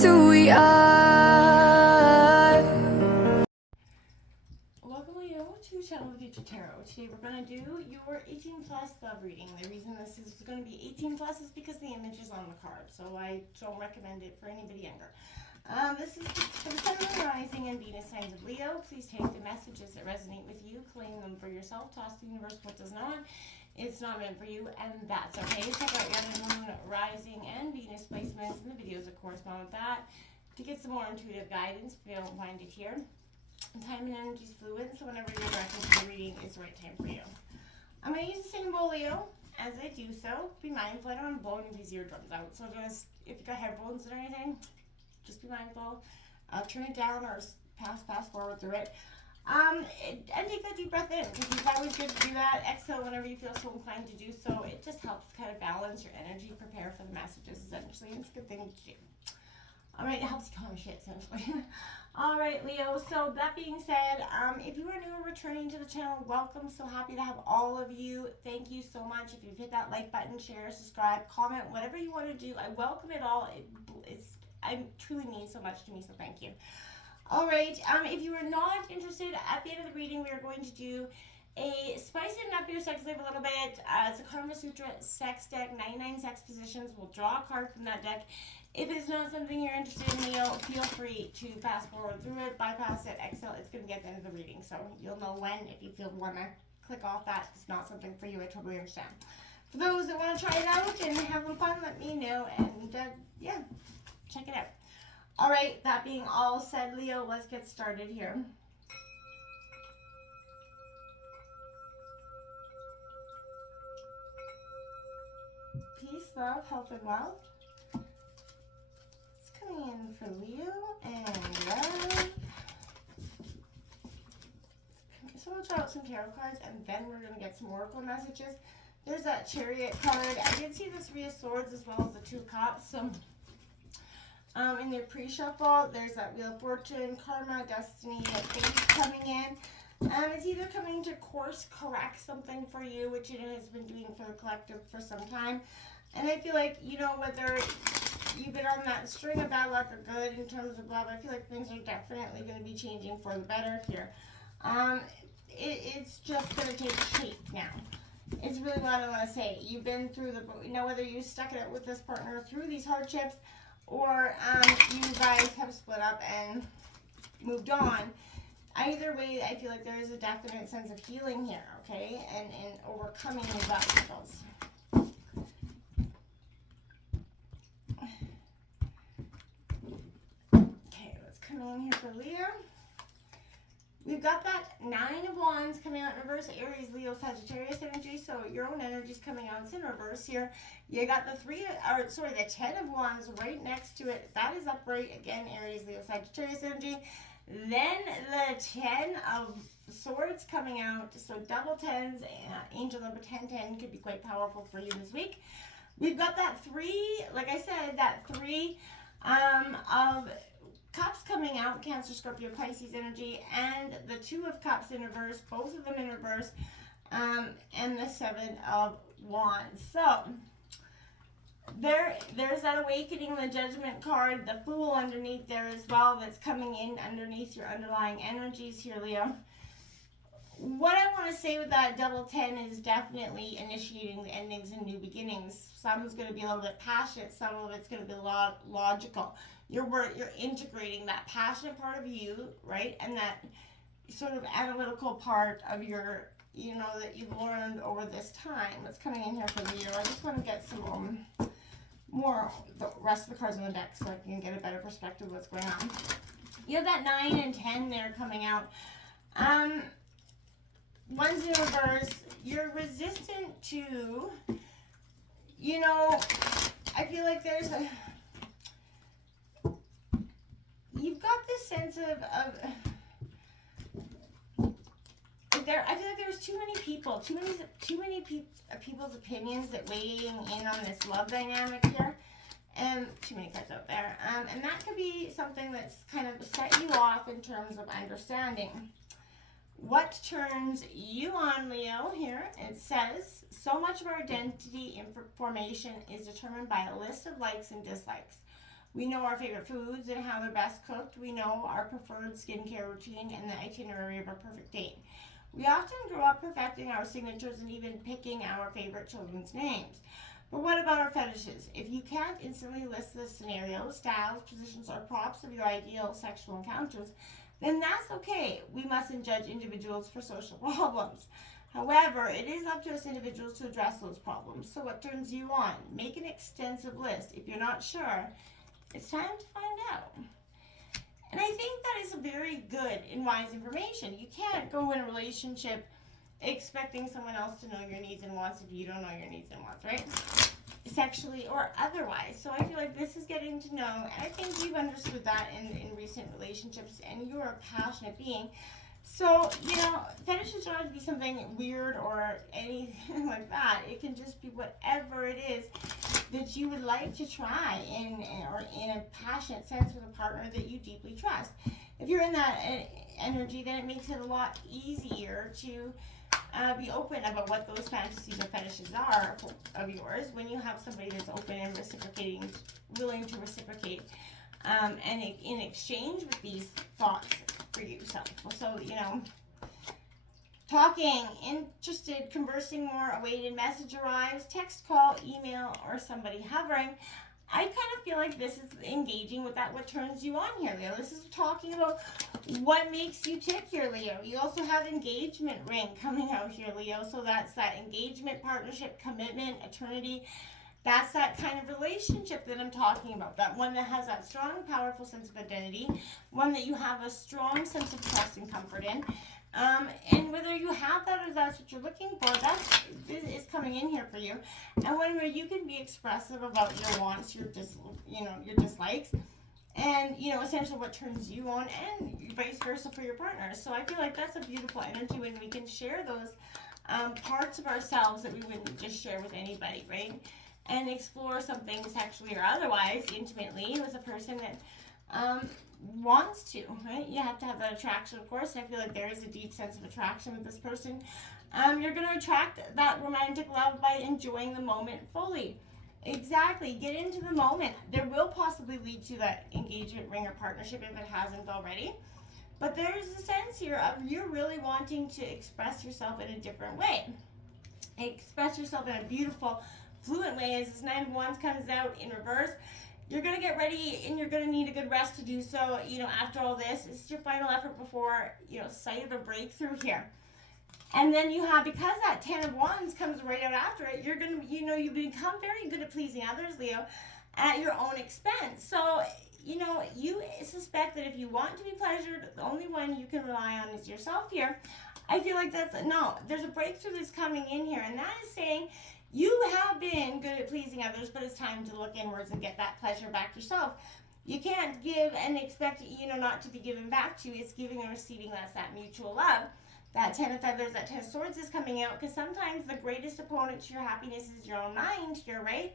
just who we are. Welcome, Leo, to Channel of the Future Tarot. Today we're going to do your 18 plus love reading. The reason this is going to be 18 plus is because the image is on the card, so I don't recommend it for anybody younger. This is for the Sun, Moon, Rising, and Venus signs of Leo. Please take the messages that resonate with you, claim them for yourself, toss the universe what does not. It's not meant for you, and that's okay. Check out your Moon, Rising, and Venus placements and the videos that correspond with that to get some more intuitive guidance if you don't find it here. Time and energy is fluid, so whenever you're directed to the reading, it's the right time for you. I'm going to use the same bowl, Leo. As I do so, be mindful. I don't want to blow any of these eardrums out, so just, if you got headphones or anything, just be mindful. Turn it down or pass forward through it. And take that deep breath in, because it's always good to do that. Exhale whenever you feel so inclined to do so. It just helps kind of balance your energy, prepare for the messages, essentially. It's a good thing to do. Alright, it helps you calm your shit, essentially. Alright, Leo, so that being said, if you are new or returning to the channel, welcome. So happy to have all of you. Thank you so much. If you've hit that like button, share, subscribe, comment, whatever you want to do, I welcome it all. It truly means so much to me, so thank you. Alright, if you are not interested, at the end of the reading, we are going to do a spicing up your sex life a little bit. It's a Karma Sutra sex deck, 99 sex positions. We'll draw a card from that deck. If it's not something you're interested in, Leo, feel free to fast forward through it, bypass it, exhale. It's going to be at the end of the reading, so you'll know when. If you want to click off that, it's not something for you. I totally understand. For those that want to try it out and have fun, let me know, and yeah, check it out. All right, that being all said, Leo, let's get started here. Peace, love, health, and wealth. It's coming in for Leo and love. So we'll try out some tarot cards, and then we're going to get some oracle messages. There's that Chariot card. I did see the Three of Swords as well as the Two of Cups. So in their pre-shuffle, there's that Wheel of Fortune, Karma, Destiny, and Fate coming in. It's either coming to course correct something for you, which it has been doing for the collective for some time. And I feel like, you know, whether you've been on that string of bad luck or good in terms of love, I feel like things are definitely going to be changing for the better here. It's just going to take shape now. It's really what I want to say. You've been through whether you stuck it out with this partner through these hardships, or you guys have split up and moved on. Either way, I feel like there is a definite sense of healing here, okay? And overcoming these obstacles. Okay, let's come in here for Leo. We've got that Nine of Wands coming out in reverse, Aries, Leo, Sagittarius energy. So your own energy is coming out. It's in reverse here. You got the the 10 of Wands right next to it. That is upright. Again, Aries, Leo, Sagittarius energy. Then the 10 of Swords coming out. So double tens, angel number 1010 could be quite powerful for you this week. We've got that 3, like I said, that 3 of Cups coming out, Cancer, Scorpio, Pisces energy, and the 2 of Cups in reverse, both of them in reverse, and the 7 of Wands. So there's that Awakening, the Judgment card, the Fool underneath there as well, that's coming in underneath your underlying energies here, Leo. What I want to say with that double 10 is definitely initiating the endings and new beginnings. Some's going to be a little bit passionate, some of it's going to be logical. You're integrating that passionate part of you, right? And that sort of analytical part of your, that you've learned over this time. That's coming in here for the year. I just want to get some more, the rest of the cards on the deck so I can get a better perspective of what's going on. You have that 9 and 10 there coming out. One's in reverse. You're resistant to, I feel like there's you've got this sense of there. I feel like there's too many people, too many people's opinions that weighing in on this love dynamic here, and too many cards out there. And that could be something that's kind of set you off in terms of understanding. What turns you on, Leo, here? It says, so much of our identity formation is determined by a list of likes and dislikes. We know our favorite foods and how they're best cooked. We know our preferred skincare routine and the itinerary of our perfect date. We often grow up perfecting our signatures and even picking our favorite children's names. But what about our fetishes? If you can't instantly list the scenarios, styles, positions, or props of your ideal sexual encounters, then that's okay. We mustn't judge individuals for social problems. However, it is up to us individuals to address those problems. So what turns you on? Make an extensive list. If you're not sure, it's time to find out. And I think that is very good and wise information. You can't go in a relationship expecting someone else to know your needs and wants if you don't know your needs and wants, right? Sexually or otherwise. So I feel like this is getting to know, and I think you've understood that in recent relationships, and you're a passionate being. So, fetishes don't have to be something weird or anything like that. It can just be whatever it is that you would like to try or in a passionate sense with a partner that you deeply trust. If you're in that energy, then it makes it a lot easier to be open about what those fantasies or fetishes are of yours when you have somebody that's open and reciprocating, willing to reciprocate, and in exchange with these thoughts for yourself. So, talking, interested, conversing more, awaited message arrives, text, call, email, or somebody hovering. I kind of feel like this is engaging with that, what turns you on here, Leo. This is talking about what makes you tick here, Leo. You also have engagement ring coming out here, Leo. So that's that engagement, partnership, commitment, eternity. That's that kind of relationship that I'm talking about. That one that has that strong, powerful sense of identity. One that you have a strong sense of trust and comfort in. And whether you have that or that's what you're looking for, this is coming in here for you. And one where you can be expressive about your wants, your dislikes, and essentially what turns you on, and vice versa for your partner. So I feel like that's a beautiful energy when we can share those parts of ourselves that we wouldn't just share with anybody, right? And explore something sexually or otherwise intimately with a person that wants to, right? You have to have that attraction, of course. I feel like there is a deep sense of attraction with this person. You're going to attract that romantic love by enjoying the moment fully. Exactly. Get into the moment. There will possibly lead to that engagement ring or partnership if it hasn't already. But there's a sense here of you really wanting to express yourself in a different way. Express yourself in a beautiful, fluent way. As this Nine of Wands comes out in reverse, you're going to get ready and you're going to need a good rest to do so. After all this, it's your final effort before, sight of a breakthrough here. And then you have, because that 10 of Wands comes right out after it, you're going to, you become very good at pleasing others, Leo, at your own expense. So, you suspect that if you want to be pleasured, the only one you can rely on is yourself here. I feel like there's a breakthrough that's coming in here, and that is saying you have been good at pleasing others, but it's time to look inwards and get that pleasure back yourself. You can't give and expect, not to be given back to you. It's giving and receiving. That's that mutual love. That 10 of Feathers, that 10 of Swords is coming out, because sometimes the greatest opponent to your happiness is your own mind here, right?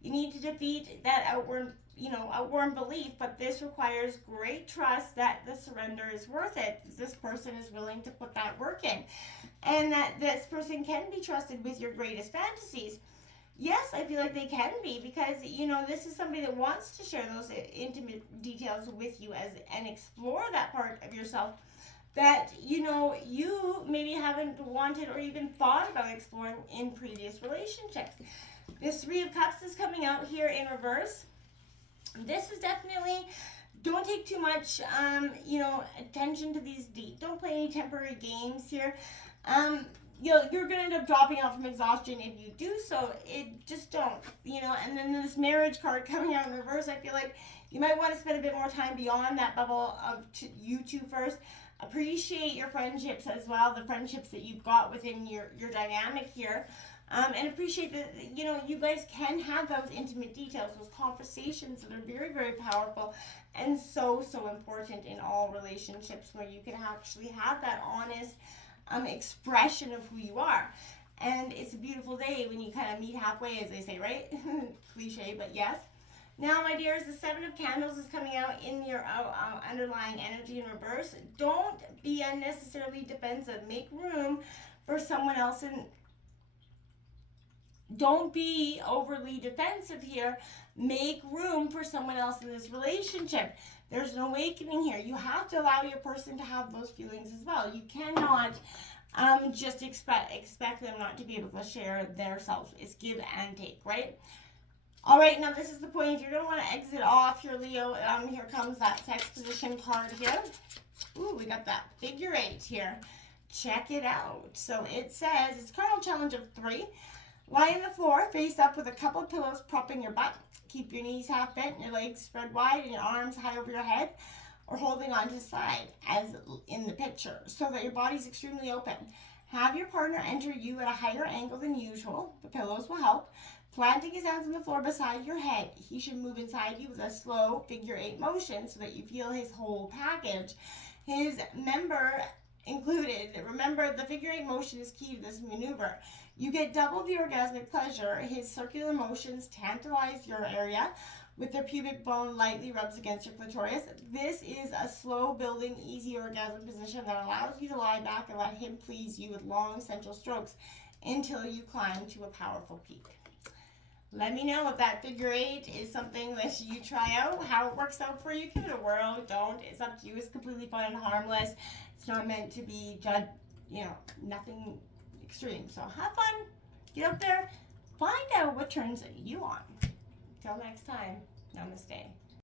You need to defeat that outworn belief, but this requires great trust that the surrender is worth it. This person is willing to put that work in, and that this person can be trusted with your greatest fantasies. Yes, I feel like they can be, because, this is somebody that wants to share those intimate details with you and explore that part of yourself that, you maybe haven't wanted or even thought about exploring in previous relationships. This Three of Cups is coming out here in reverse. This is definitely, don't take too much, attention to these don't play any temporary games here. You're going to end up dropping out from exhaustion if you do so. Just don't, and then this Marriage card coming out in reverse, I feel like you might want to spend a bit more time beyond that bubble of you two first. Appreciate your friendships as well, the friendships that you've got within your dynamic here. And appreciate that, you guys can have those intimate details, those conversations that are very, very powerful and so, so important in all relationships, where you can actually have that honest expression of who you are. And it's a beautiful day when you kind of meet halfway, as they say, right? Cliche, but yes. Now, my dears, the Seven of Candles is coming out in your underlying energy in reverse. Don't be unnecessarily defensive. Make room for someone else don't be overly defensive here. Make room for someone else in this relationship. There's an awakening here. You have to allow your person to have those feelings as well. You cannot just expect them not to be able to share their self. It's give and take, right? All right, now this is the point. If you're going to want to exit off your Leo, here comes that sex position card here. Ooh, we got that figure 8 here. Check it out. So it says, it's cardinal challenge of 3. Lie on the floor, face up with a couple of pillows propping your butt. Keep your knees half bent, your legs spread wide, and your arms high over your head, or holding on to the side, as in the picture, so that your body's extremely open. Have your partner enter you at a higher angle than usual. The pillows will help. Planting his hands on the floor beside your head, he should move inside you with a slow figure 8 motion so that you feel his whole package. His member included. Remember, the figure 8 motion is key to this maneuver. You get double the orgasmic pleasure. His circular motions tantalize your area with their pubic bone lightly rubs against your clitoris. This is a slow building, easy orgasm position that allows you to lie back and let him please you with long central strokes until you climb to a powerful peak. Let me know if that figure 8 is something that you try out, how it works out for you. Give it a whirl. Don't. It's up to you. It's completely fun and harmless. It's not meant to be nothing extreme. So have fun. Get out there. Find out what turns you on. Till next time. Namaste.